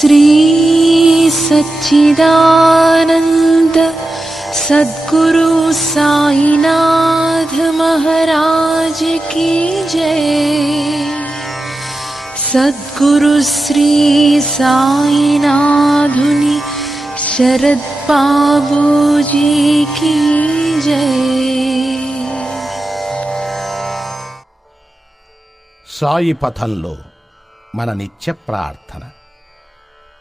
श्री सच्चिदानंद सद्गुरु साईनाथ महाराज की जय। सद्गुरु श्री साईनाथुनि शरद बाबूजी की जय। సాయి పథంలో మన నిత్య ప్రార్థన.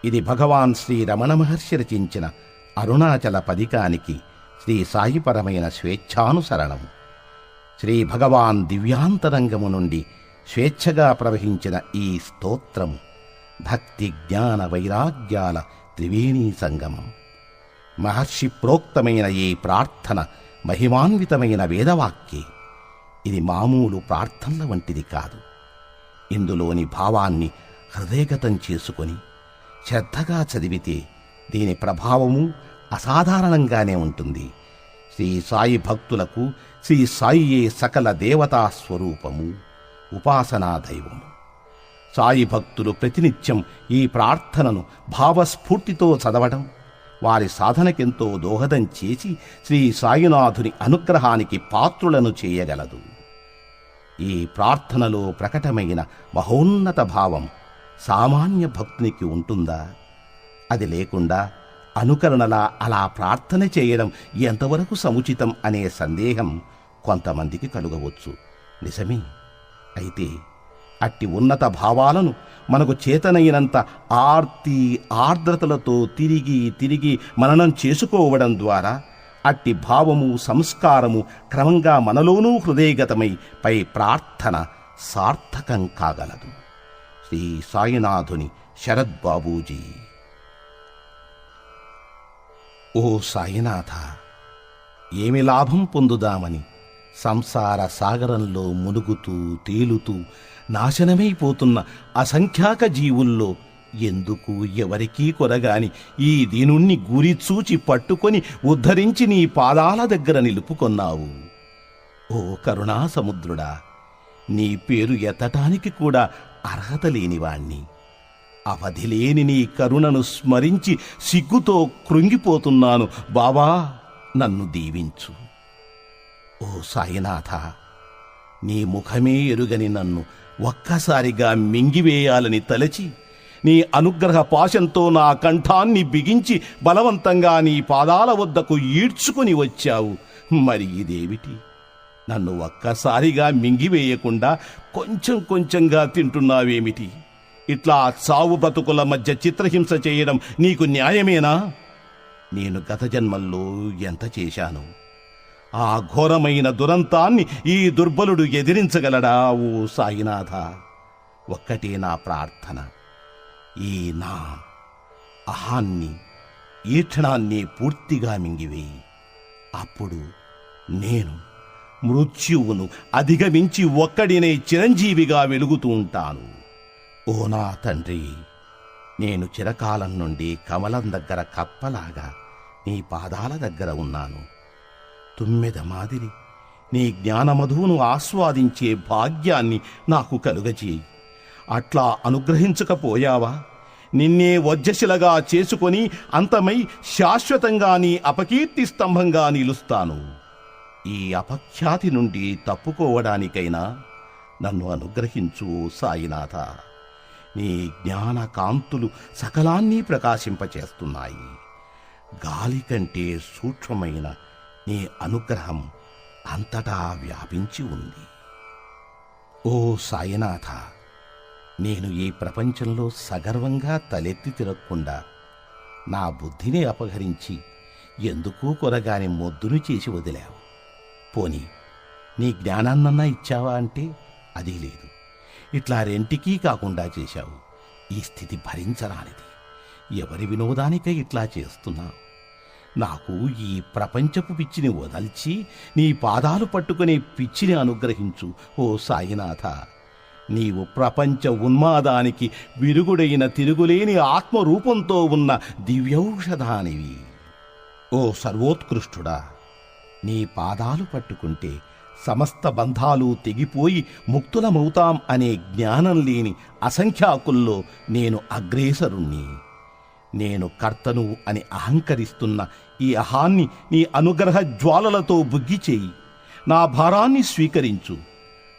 ఇది భగవాన్ శ్రీ రమణ మహర్షి రచించిన అరుణాచల పదికానికి శ్రీ సాయిపరమైన స్వేచ్ఛానుసరణము. శ్రీ భగవాన్ దివ్యాంతరంగము నుండి స్వేచ్ఛగా ప్రవహించిన ఈ స్తోత్రము భక్తి జ్ఞాన వైరాగ్యాల త్రివేణీ సంగమం. మహర్షి ప్రోక్తమైన ఈ ప్రార్థన మహిమాన్వితమైన వేదవాక్యే. ఇది మామూలు ప్రార్థనల వంటిది కాదు. ఇందులోని భావాన్ని హృదయగతం చేసుకొని శ్రద్ధగా చదివితే దీని ప్రభావము అసాధారణంగానే ఉంటుంది. శ్రీ సాయి భక్తులకు శ్రీ సాయియే సకల దేవతా స్వరూపము, ఉపాసనా దైవము. సాయి భక్తులు ప్రతినిత్యం ఈ ప్రార్థనను భావస్ఫూర్తితో చదవడం వారి సాధనకెంతో దోహదం చేసి శ్రీ సాయినాథుని అనుగ్రహానికి పాత్రులను చేయగలదు. ఈ ప్రార్థనలో ప్రకటమైన మహోన్నత భావం సామాన్య భక్తునికి ఉంటుందా? అది లేకుండా అనుకరణలా అలా ప్రార్థన చేయడం ఎంతవరకు సముచితం అనే సందేహం కొంతమందికి కలుగవచ్చు. నిజమే. అయితే అట్టి ఉన్నత భావాలను మనకు చేతనైనంత ఆర్తి ఆర్ద్రతలతో తిరిగి తిరిగి మననం చేసుకోవడం ద్వారా అట్టి భావము సంస్కారము క్రమంగా మనలోనూ హృదయగతమై పై ప్రార్థన సార్థకం కాగలదు. శ్రీ సాయినాథుని శరద్ బాబూజీ. ఓ సాయినాథ, ఏమి లాభం పొందుదామని సంసార సాగరంలో మునుగుతూ తేలుతూ నాశనమైపోతున్న అసంఖ్యాక జీవుల్లో ఎందుకు ఎవరికీ కొరగాని ఈ దీనుణ్ణి గురిచూచి పట్టుకొని ఉద్ధరించి నీ పాదాల దగ్గర నిలుపుకొన్నావు. ఓ కరుణా సముద్రుడా, నీ పేరు ఎత్తటానికి కూడా అర్హత లేనివాణ్ణి. అవధిలేని నీ కరుణను స్మరించి సిగ్గుతో కృంగిపోతున్నాను. బాబా, నన్ను దీవించు. ఓ సాయినాథ, నీ ముఖమే ఎరుగని నన్ను ఒక్కసారిగా మింగివేయాలని తలచి నీ అనుగ్రహ పాశంతో నా కంఠాన్ని బిగించి బలవంతంగా నీ పాదాల వద్దకు ఈడ్చుకుని వచ్చావు. మరి ఇదేమిటి? నన్ను ఒక్కసారిగా మింగివేయకుండా కొంచెం కొంచెంగా తింటున్నావేమిటి? ఇట్లా చావు బ్రతుకుల మధ్య చిత్రహింస చేయడం నీకు న్యాయమేనా? నేను గత జన్మల్లో ఎంత చేశాను? ఆ ఘోరమైన దురంతాన్ని ఈ దుర్బలుడు ఎదిరించగలడా? ఓ సాయినాథ, ఒక్కటే నా ప్రార్థన. ఈ నా అహాన్ని ఈక్షణాన్ని పూర్తిగా మింగివేయి. అప్పుడు నేను మృత్యువును అధిగమించి ఒక్కడినే చిరంజీవిగా వెలుగుతూ ఉంటాను. ఓ నా తండ్రి, నేను చిరకాలం నుండి కమలం దగ్గర కప్పలాగా నీ పాదాల దగ్గర ఉన్నాను. తుమ్మెద మాదిరి నీ జ్ఞానమధువును ఆస్వాదించే భాగ్యాన్ని నాకు కలుగచేయి. అట్లా అనుగ్రహించకపోయావా, నిన్నే వజ్రశిలగా చేసుకొని అంతమై శాశ్వతంగా నీ అపకీర్తి స్తంభంగా నిలుస్తాను. ఈ అపఖ్యాతి నుండి తప్పుకోవడానికైనా నన్ను అనుగ్రహించు సాయినాథ. నీ జ్ఞాన కాంతులు సకలాన్ని ప్రకాశింపచేస్తున్నాయి. గాలి కంటే సూక్ష్మమైన నీ అనుగ్రహం అంతటా వ్యాపించి ఉంది. ఓ సాయినాథ, నేను ఈ ప్రపంచంలో సగర్వంగా తలెత్తి తిరగకుండా నా బుద్ధిని అపహరించి ఎందుకూ కొరగాని మొద్దును చేసి వదిలావు. పోనీ నీ జ్ఞానాన్నన్నా ఇచ్చావా అంటే అది లేదు. ఇట్లా రెంటికీ కాకుండా చేశావు. ఈ స్థితి భరించరానిది. ఎవరి వినోదానికై ఇట్లా చేస్తున్నావు? నాకు ఈ ప్రపంచపు పిచ్చిని వదల్చి నీ పాదాలు పట్టుకునే పిచ్చిని అనుగ్రహించు ఓ సాయినాథ. నీవు ప్రపంచ ఉన్మాదానికి విరుగుడైన తిరుగులేని ఆత్మరూపంతో ఉన్న దివ్యౌషధానివి. ఓ సర్వోత్కృష్టుడా, నీ పాదాలు పట్టుకుంటే సమస్త బంధాలు తెగిపోయి ముక్తులమవుతాం అనే జ్ఞానం లేని అసంఖ్యాకుల్లో నేను అగ్రేసరుణ్ణి. నేను కర్తను అని అహంకరిస్తున్న ఈ అహాన్ని నీ అనుగ్రహ జ్వాలలతో బుగ్గిచేయి. నా భారాన్ని స్వీకరించు.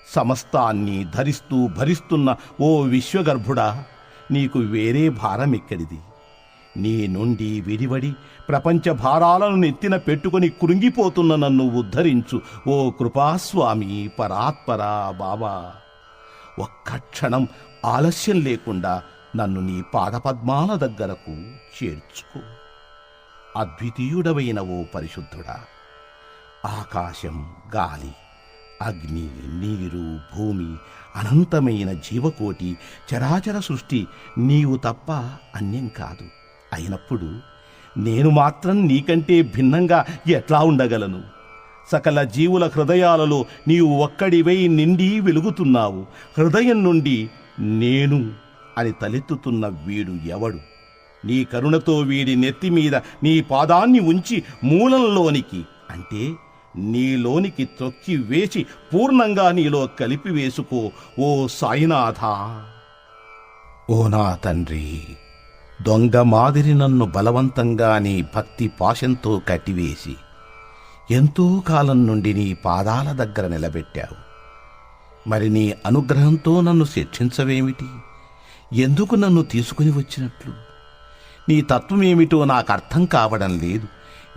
సమస్తాన్ని ధరిస్తూ భరిస్తున్న ఓ విశ్వగర్భుడా, నీకు వేరే భారమెక్కడిది? నీ నుండి విడివడి ప్రపంచ భారాలను నెత్తిన పెట్టుకుని కృంగిపోతున్న నన్ను ఉద్ధరించు ఓ కృపాస్వామి పరాత్పరా బాబా. ఒక్క క్షణం ఆలస్యం లేకుండా నన్ను నీ పాదపద్మాల దగ్గరకు చేర్చుకో. అద్వితీయుడవైన ఓ పరిశుద్ధుడా, ఆకాశం, గాలి, అగ్ని, నీరు, భూమి, అనంతమైన జీవకోటి, చరాచర సృష్టి నీవు తప్ప అన్యం కాదు. అయినప్పుడు నేను మాత్రం నీకంటే భిన్నంగా ఎట్లా ఉండగలను? సకల జీవుల హృదయాలలో నీవు ఒక్కడివై నిండి వెలుగుతున్నావు. హృదయం నుండి నేను అని తలెత్తుతున్న వీడు ఎవడు? నీ కరుణతో వీడి నెత్తిమీద నీ పాదాన్ని ఉంచి మూలంలోనికి, అంటే నీలోనికి త్రొక్కి వేసి పూర్ణంగా నీలో కలిపి వేసుకో ఓ సాయినాథ. ఓ నా తండ్రి, దొంగ మాదిరి నన్ను బలవంతంగా నీ భక్తి పాశంతో కట్టివేసి ఎంతో కాలం నుండి నీ పాదాల దగ్గర నిలబెట్టావు. మరి నీ అనుగ్రహంతో నన్ను శిక్షించవేమిటి? ఎందుకు నన్ను తీసుకుని వచ్చినట్లు? నీ తత్వమేమిటో నాకు అర్థం కావడం లేదు.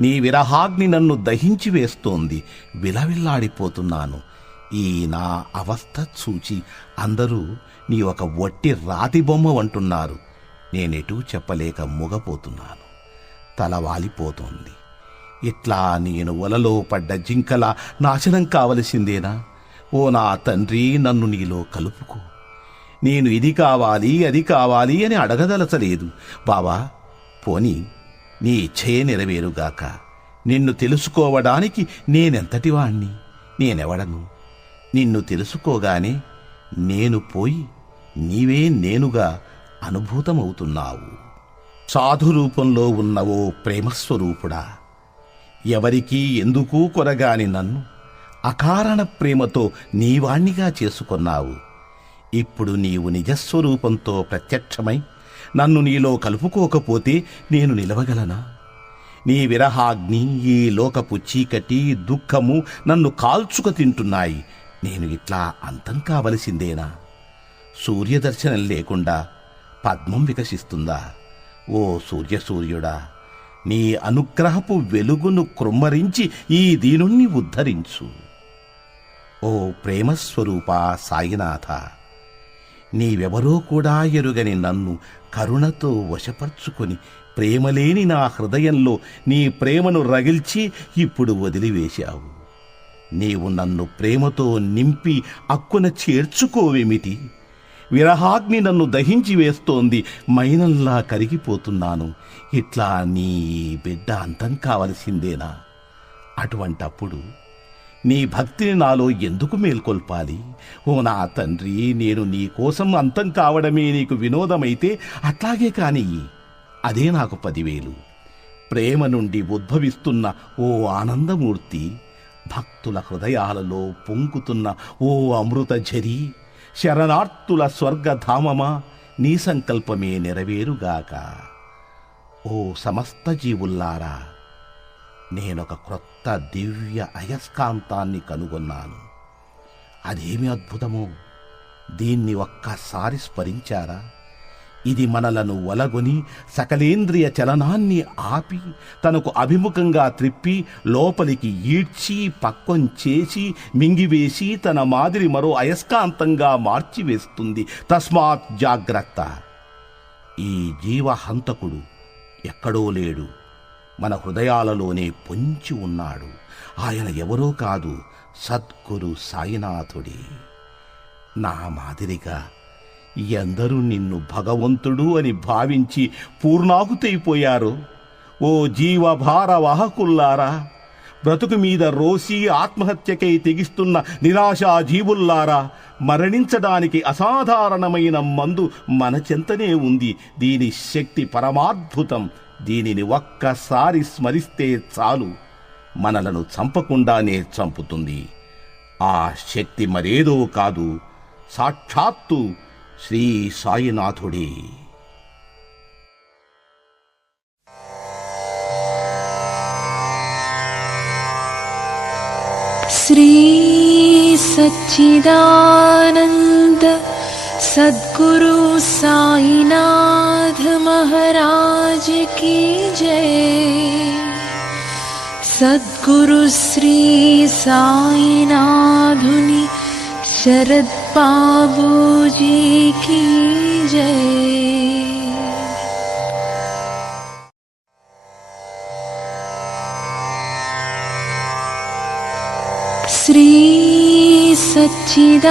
నీ విరహాగ్ని నన్ను దహించి వేస్తోంది. విలవిల్లాడిపోతున్నాను. ఈ నా అవస్థ చూచి అందరూ నీ ఒక వట్టి రాతి బొమ్మ అంటున్నారు. నేనెటూ చెప్పలేక మూగపోతున్నాను. తల వాలిపోతోంది. ఇట్లా నేను వలలో పడ్డ జింకలా నాశనం కావలసిందేనా? ఓ నా తండ్రి, నన్ను నీలో కలుపుకో. నేను ఇది కావాలి అది కావాలి అని అడగదలచలేదు బావా. పోనీ నీ ఇచ్ఛయే నెరవేరుగాక. నిన్ను తెలుసుకోవడానికి నేనెంతటివాణ్ణి? నేనెవడను? నిన్ను తెలుసుకోగానే నేను పోయి నీవే నేనుగా అనుభూతమవుతున్నావు. సాధు రూపంలో ఉన్న ఓ ప్రేమస్వరూపుడా, ఎవరికీ ఎందుకూ కొరగాని నన్ను అకారణ ప్రేమతో నీవాణ్ణిగా చేసుకొన్నావు. ఇప్పుడు నీవు నిజస్వరూపంతో ప్రత్యక్షమై నన్ను నీలో కలుపుకోకపోతే నేను నిలవగలనా? నీ విరహాగ్ని, ఈ లోకపు చీకటి, దుఃఖము నన్ను కాల్చుక తింటున్నాయి. నేను ఇట్లా అంతం కావలసిందేనా? సూర్యదర్శనం లేకుండా పద్మం వికసిస్తుందా? ఓ సూర్యసూర్యుడా, నీ అనుగ్రహపు వెలుగును కృమ్మరించి ఈ దీనుణ్ణి ఉద్ధరించు. ఓ ప్రేమస్వరూప సాయినాథ, నీవెవరో కూడా ఎరుగని నన్ను కరుణతో వశపర్చుకొని ప్రేమలేని నా హృదయంలో నీ ప్రేమను రగిల్చి ఇప్పుడు వదిలివేశావు. నీవు నన్ను ప్రేమతో నింపి అక్కున చేర్చుకోవేమిటి? విరహాగ్ని నన్ను దహించి వేస్తోంది. మైనంలా కరిగిపోతున్నాను. ఇట్లా నీ బిడ్డ అంతం కావలసిందేనా? అటువంటప్పుడు నీ భక్తిని నాలో ఎందుకు మేల్కొల్పాలి? ఓ నా తండ్రి, నేను నీ కోసం అంతం కావడమే నీకు వినోదమైతే అట్లాగే కాని, అదే నాకు 10,000. ప్రేమ నుండి ఉద్భవిస్తున్న ఓ ఆనందమూర్తి, భక్తుల హృదయాలలో పొంగుతున్న ఓ అమృత ఝరి, శరణార్థుల స్వర్గధామమా, నీ సంకల్పమే నెరవేరుగాక. ఓ సమస్త జీవుల్లారా, నేనొక క్రొత్త దివ్య అయస్కాంతాన్ని కనుగొన్నాను. అదేమి అద్భుతమో! దీన్ని ఒక్కసారి స్మరించారా? ఇది మనలను ఒలగొని సకలేంద్రియ చలనాన్ని ఆపి తనకు అభిముఖంగా త్రిప్పి లోపలికి ఈడ్చి పక్కొంచేసి మింగివేసి తన మాదిరి మరో అయస్కాంతంగా మార్చివేస్తుంది. తస్మాత్ జాగ్రత్త. ఈ జీవహంతకుడు ఎక్కడో లేడు, మన హృదయాలలోనే పొంచి ఉన్నాడు. ఆయన ఎవరో కాదు, సద్గురు సాయినాథుడే. నా మాదిరిగా ఎందరూ నిన్ను భగవంతుడు అని భావించి పూర్ణాహుతైపోయారో. ఓ జీవభార వాహకుల్లారా, బ్రతుకు మీద రోసి ఆత్మహత్యకై తెగిస్తున్న నిరాశా జీవుల్లారా, మరణించడానికి అసాధారణమైన మందు మన చెంతనే ఉంది. దీని శక్తి పరమాద్భుతం. దీనిని ఒక్కసారి స్మరిస్తే చాలు, మనలను చంపకుండానే చంపుతుంది. ఆ శక్తి మరేదో కాదు, సాక్షాత్తు శ్రీ సాయినాథుడే. श्री सच्चिदानंद सद्गुरु साईनाथ महाराज की जय। सद्गुरु श्री साईनाथुनि शरद बाबूजी की जय। श्री सच्चिदानंद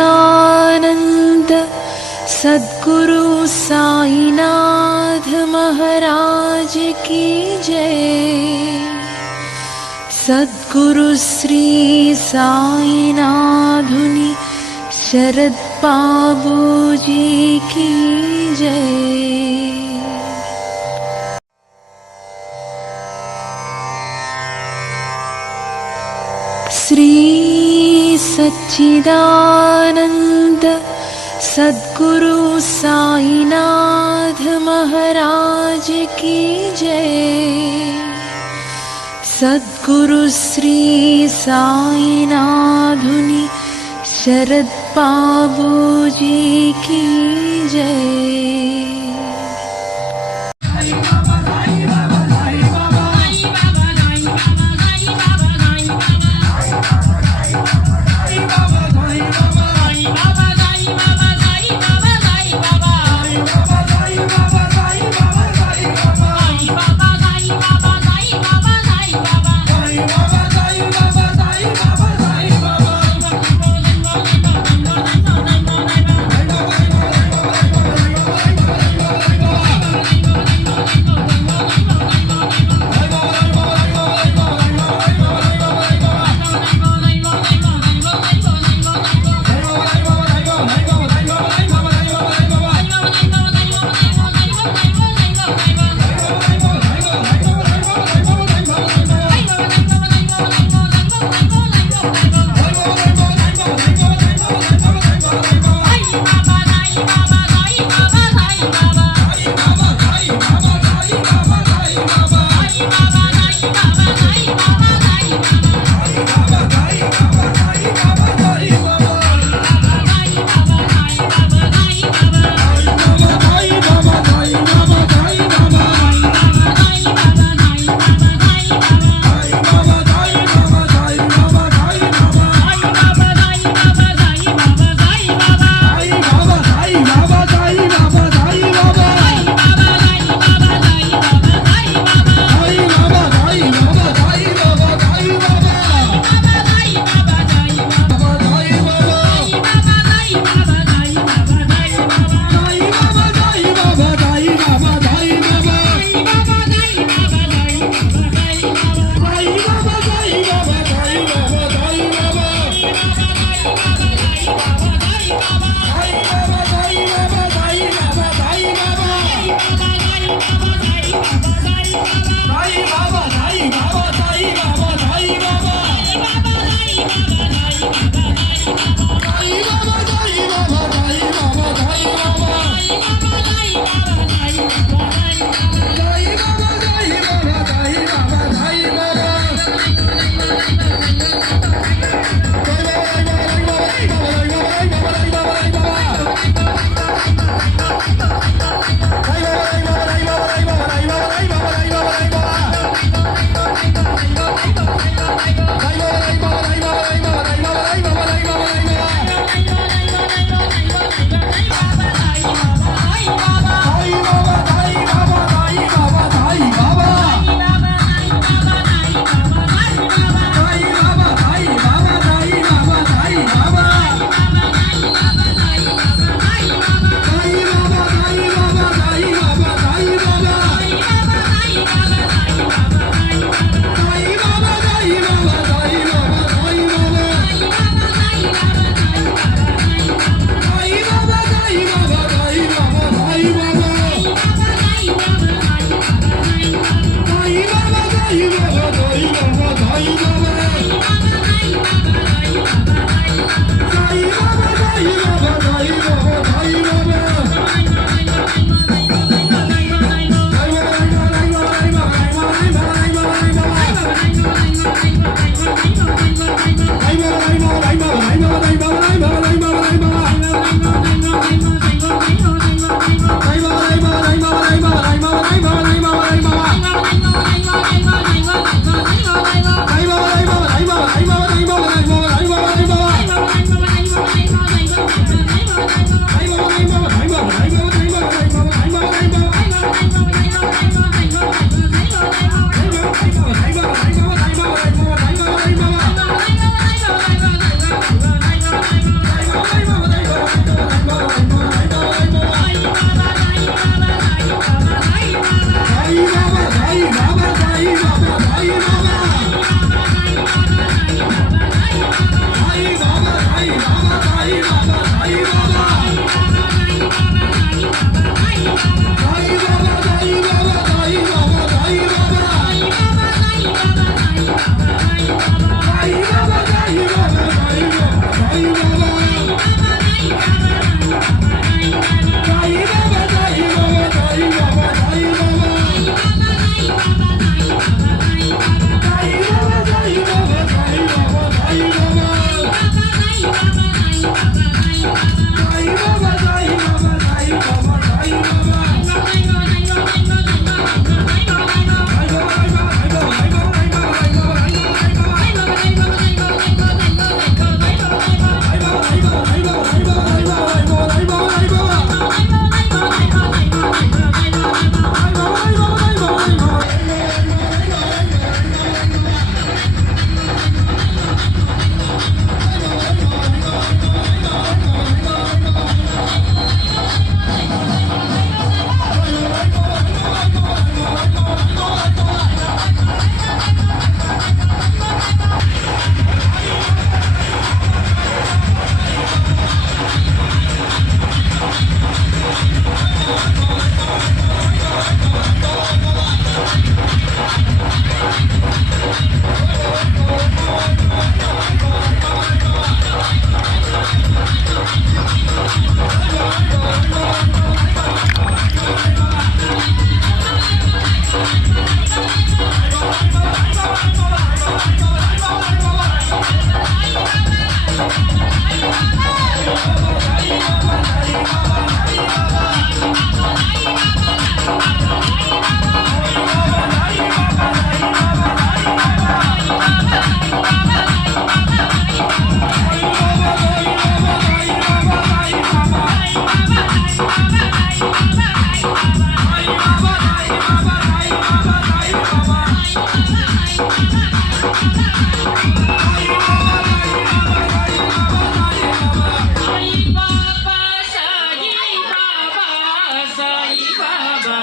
सद्गुरु साईनाथ महाराज की जय। सद्गुरु श्री साईनाथुनि शरद बाबूजी की जय। श्री सच्चिदानंद सद्गुरु साईनाथ महाराज की जय। सद्गुरु श्री साईनाथुनि शरद बाबूजी की जय। సాయి బాబా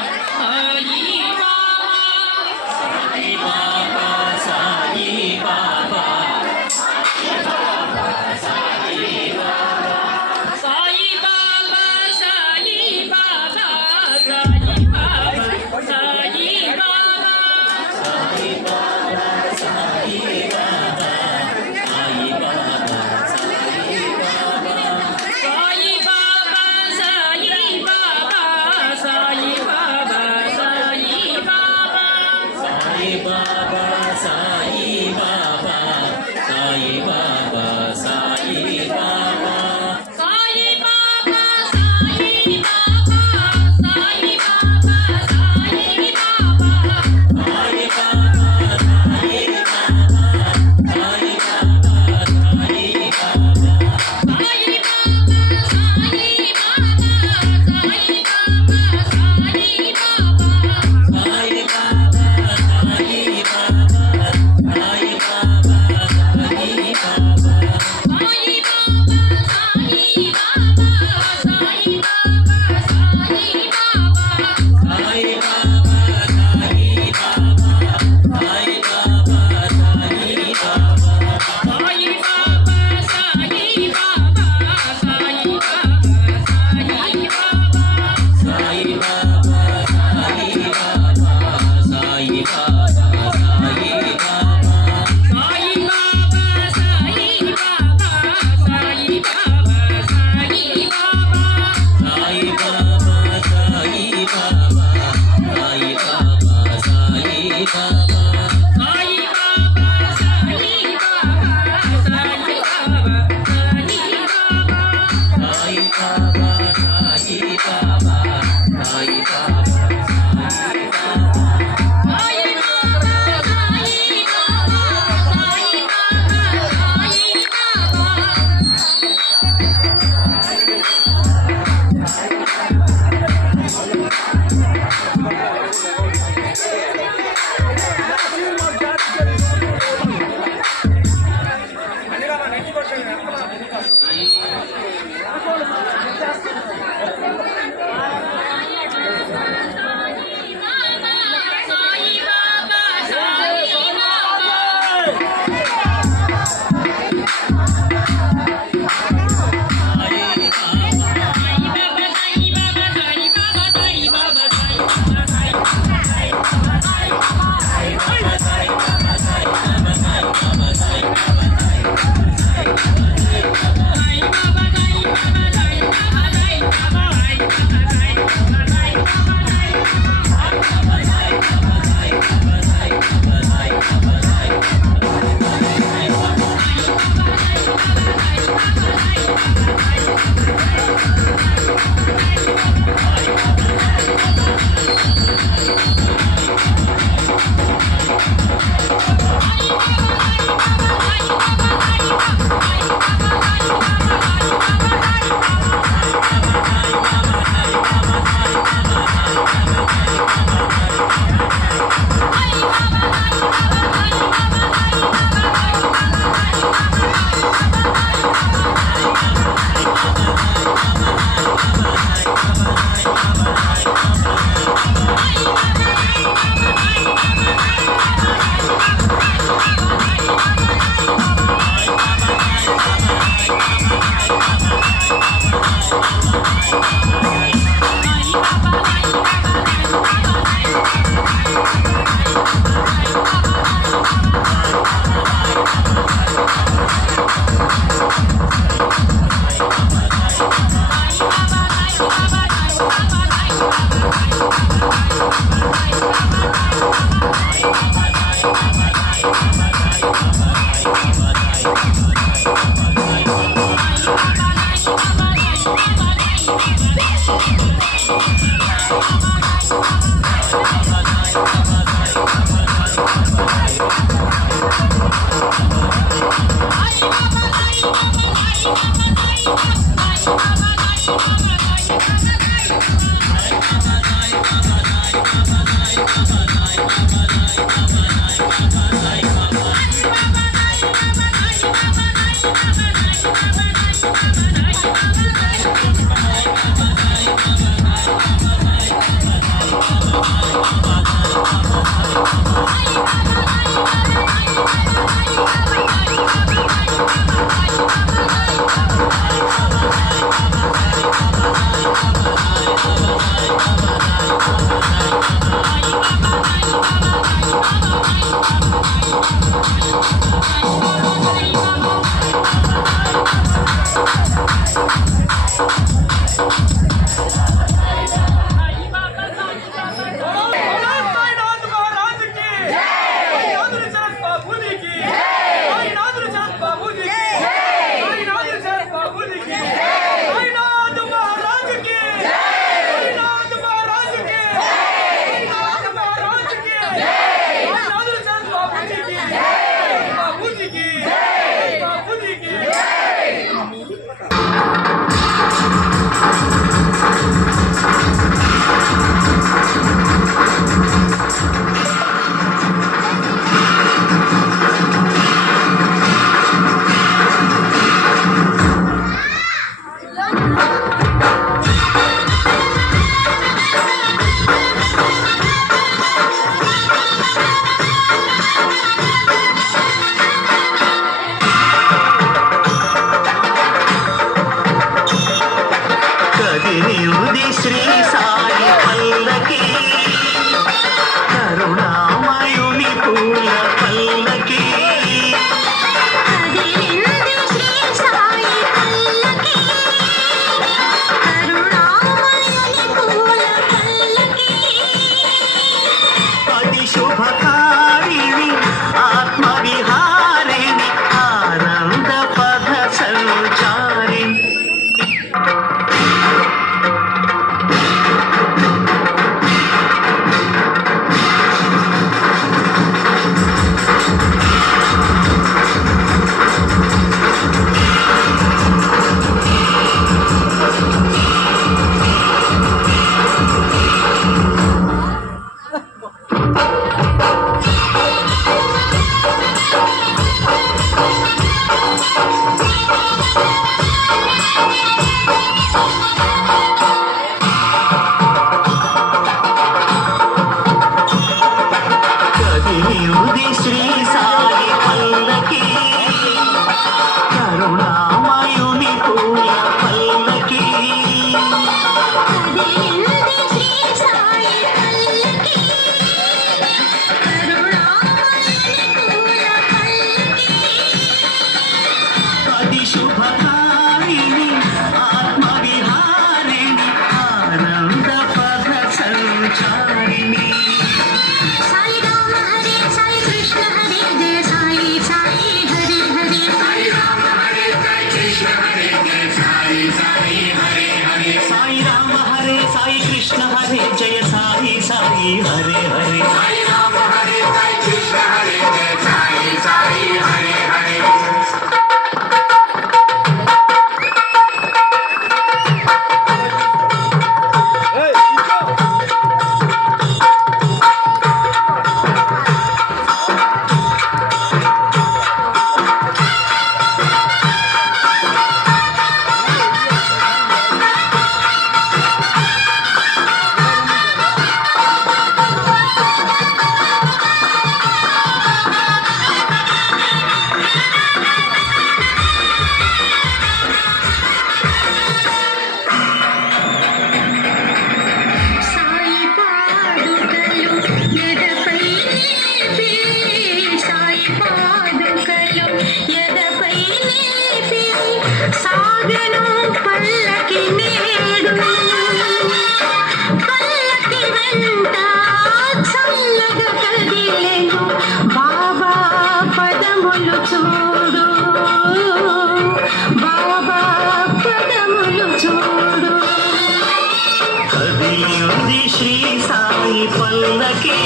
సాయి పల్లకి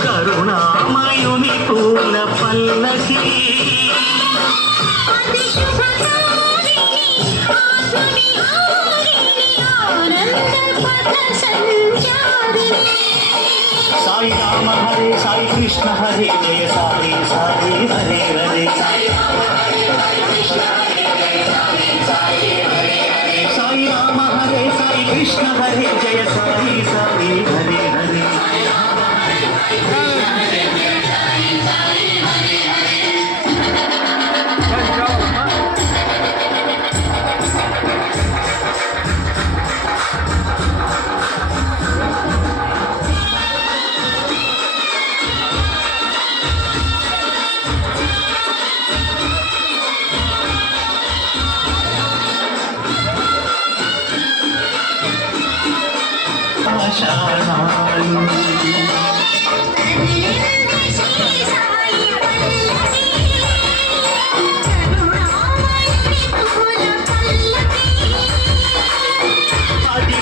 కరుణామయుని పూల పల్లకి సాయి రామ హరే సాయి కృష్ణ హరే జయ సాయి సాయి హరే హరే సాయి రామ హరే సాయి కృష్ణ హరే జయ సాయి సాయి హరే హరే ఆషాఢాలు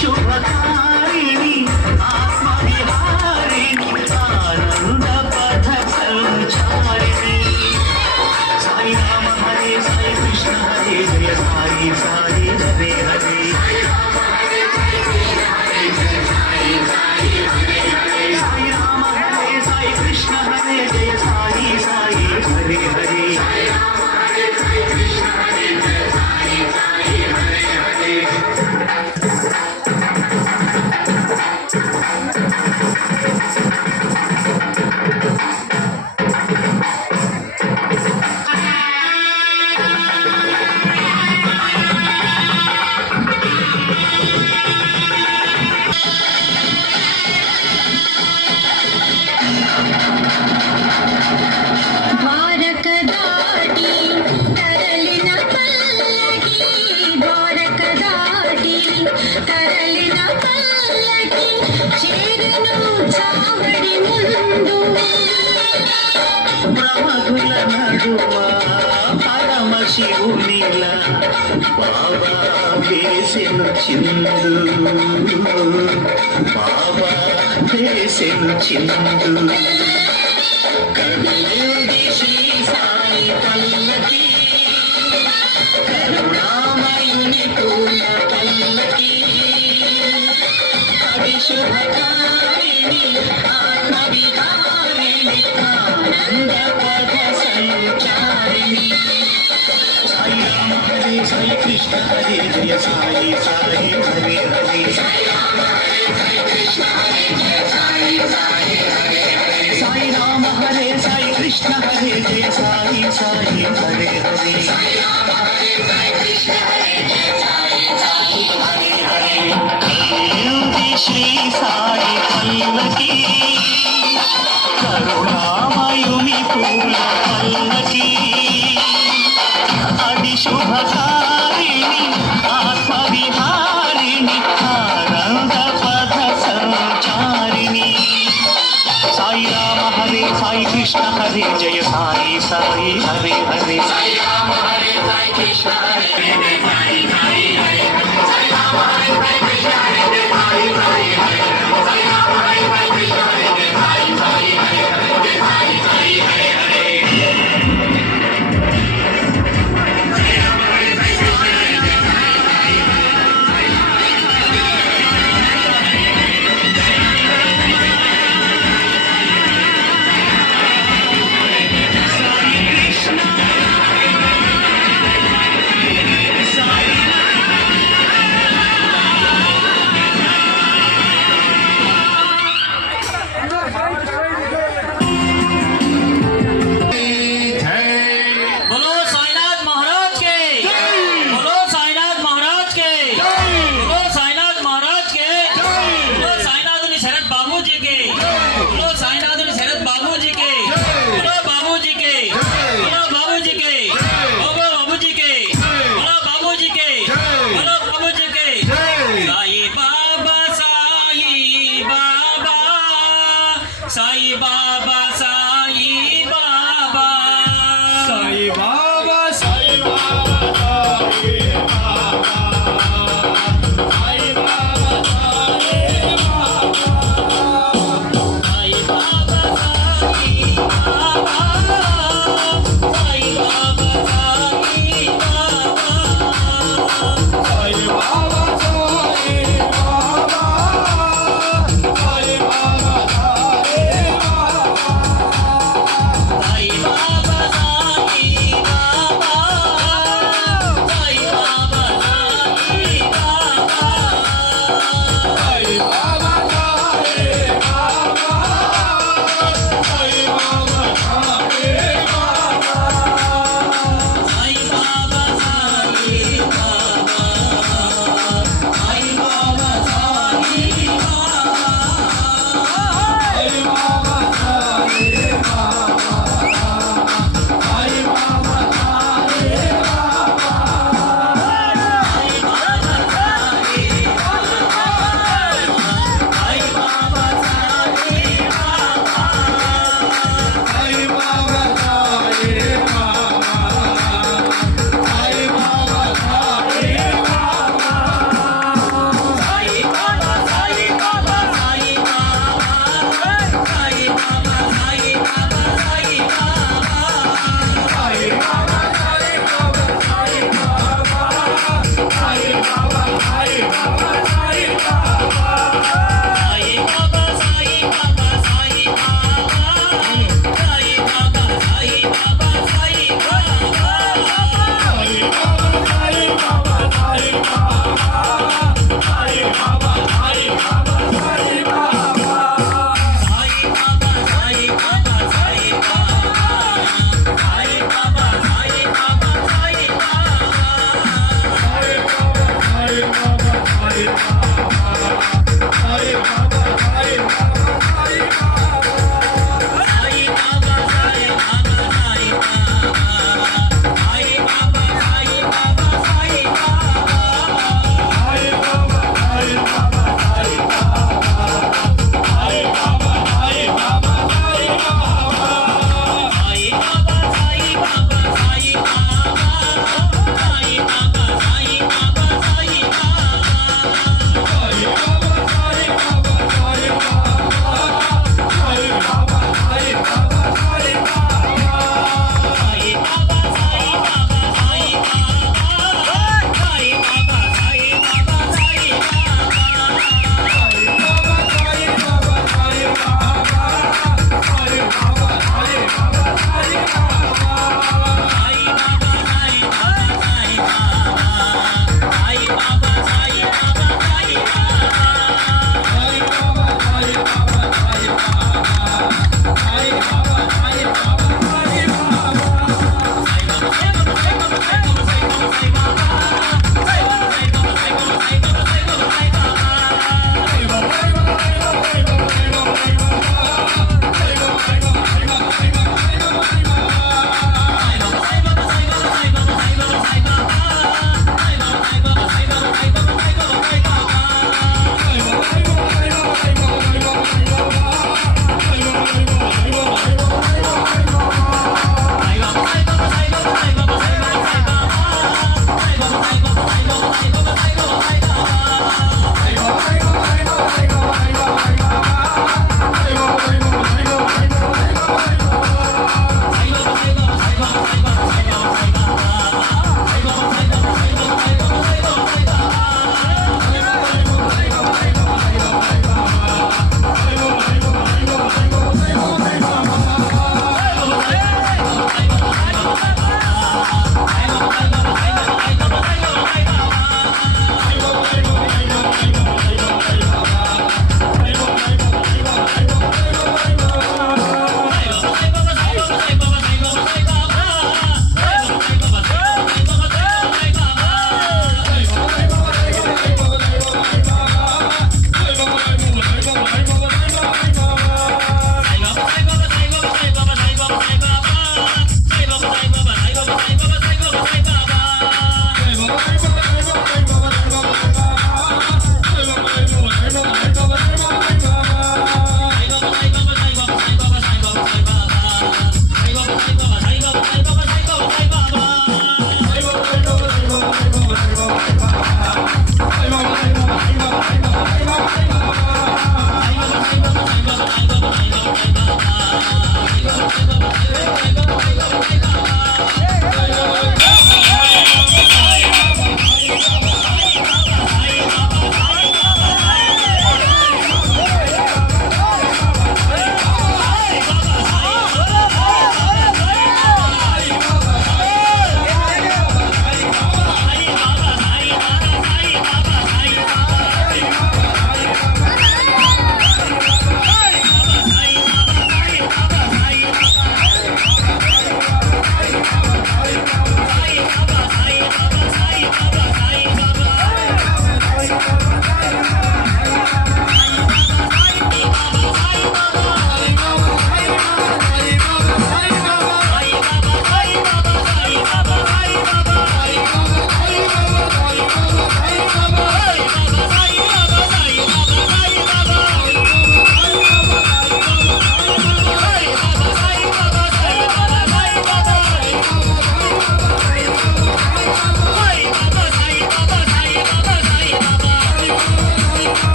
శుభకారిణి ఆత్మవిహారిణి ఆనంద పథ సంచారిణి సాయి రామ హరే సాయి కృష్ణ హరే జయ సాయి సాయి హరే హరే సాయి రామ హరే సాయి కృష్ణ హరే జయ సాయి సాయి హరే హరే బ్రహ్మగుల నడుమ పరమ శివునిల బాబా వేసెను చిందు బాబా వేసెను చిందు కరుణేది శ్రీ సాయి పల్లకి కరుణామయుని పూల పల్లకి కవి శుభకారిణి ఆత్మవిహారిణి ఆనంద పథ సంచారిణి సాయి రామ హరే సాయి కృష్ణ హరే జయ సాయి సాయి హరే హరే సాయి రామ హరే సాయి కృష్ణ హరే జయ సాయి సాయి హరే హరే సాయి రామ హరే సాయి కృష్ణ హరే జయ సాయి సాయి హరే హరే సాయి రామ హరే సాయి కృష్ణ హరే జయ సాయి సాయి హరే హరే శ్రీ సాయి పల్లకి కరుణామయుని పూల పల్లకి అది శుభకారిణి ఆత్మవిహారిణి ఆనంద పథ సంచారిణి సాయి రామ హరే సాయి కృష్ణ హరే జయ సాయి సాయి హరే హరే సాయి రామ హరే సాయి కృష్ణ హరే జయ సాయి సాయి హరే సాయి రామ హరే సాయి కృష్ణ హరే జయ సాయి సాయి హరే సాయి రామ హరే సాయి కృష్ణ హరే జయ సాయి సాయి హరే జయ సాయి సాయి హరే హరే సాయి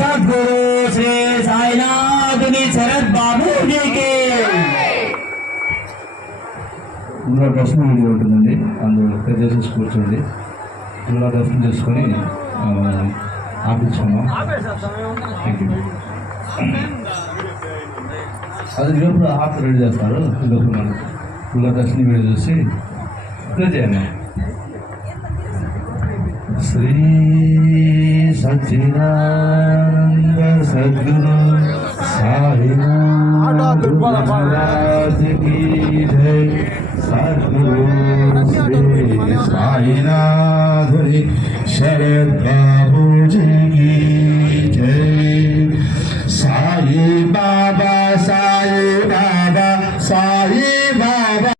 सद्गुरु श्री साईनाथ शरद बाबू जी के ఇందులో దర్శనం వీడియో ఉంటుందండి, అందులో దయచేసి కూర్చోండి. ఇందులో దర్శనం చేసుకొని ఆపించుకున్నాం. Thank you. అది లోపల హాఫ్ రెడీ చేస్తారు. లోపల మనం ఇందులో దర్శనం వీడియో చూసి ప్లే చేయండి. శ్రీ సచ్చిదానంద సద్గురు సాయినాథ్ మహారాజ్ की जय. सद्गुरु श्री साईनाथ